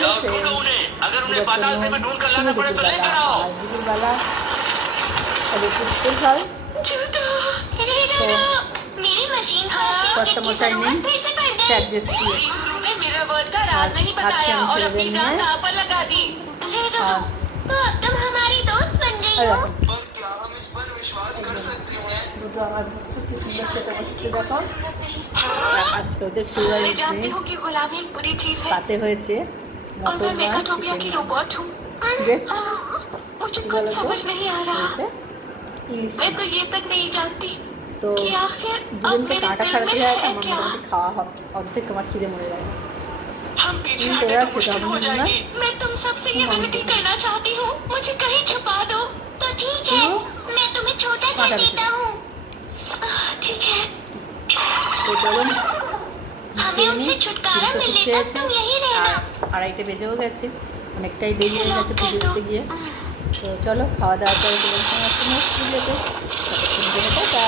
जाओ ढूंढो उन्हें, अगर उन्हें पाताल से भी ढूंढ कर लाना पड़े तो लेकर आओ। দুপুরবেলা একটু স্পেশাল झूठो तो मेरी मशीन का कस्टमर की साइन जरूरत फिर से पड़ गई। एड्रेस किए गुरु ने मिरर वर्ड का राज नहीं बताया और अपनी जान दांव पर लगा दी। अरे रुको, तो अब तुम हमारी दोस्त बन गई हो। पर क्या हम इस पर विश्वास कर सकते हैं? দুটো আমার কি সুন্দর সেটা বসছে দেখো আর আজকে ওদের শুরু मैं जानती हूँ कि गुलामी एक बुरी चीज है পাতে হয়েছে और मैं মটর মাছ मेकाटोपिया की रोबोट हूँ। বেশ मुझे बोलो कुछ तो। समझ नहीं आ रहा। হয়েছে ইলিশ मैं तो ये तक नहीं जानती তো कि आखिर अब দুজনকে मेरे কাটা दिल ছাড়াতে में যায় है আমার क्या। মোটামুটি খাওয়া হবে অর্ধেক আমার খিদে মরে যায় हम पीछे इन हटे तेरा तो मुश्किल हो खिलौना जाएगी। मैं तुम सबसे ये विनती करना चाहती हूँ, मुझे कहीं छुपा दो। तो ठीक है, मैं तुम्हें छोटा कर काटा देता हूँ। ठीक है। তো চলুন हमें उनसे छुटकारा কিন্তু मिलने খেয়ে तक तुम यहीं रहना। আর 2:30 বেজেও গেছে অনেকটাই দেরি হয়ে গেছে পুজো দিতে গিয়ে তো চলো খাওয়া দাওয়া করে তোমার সঙ্গে আসছি নেক্সট ভিডিওতে ততক্ষণ জন্য টাটা।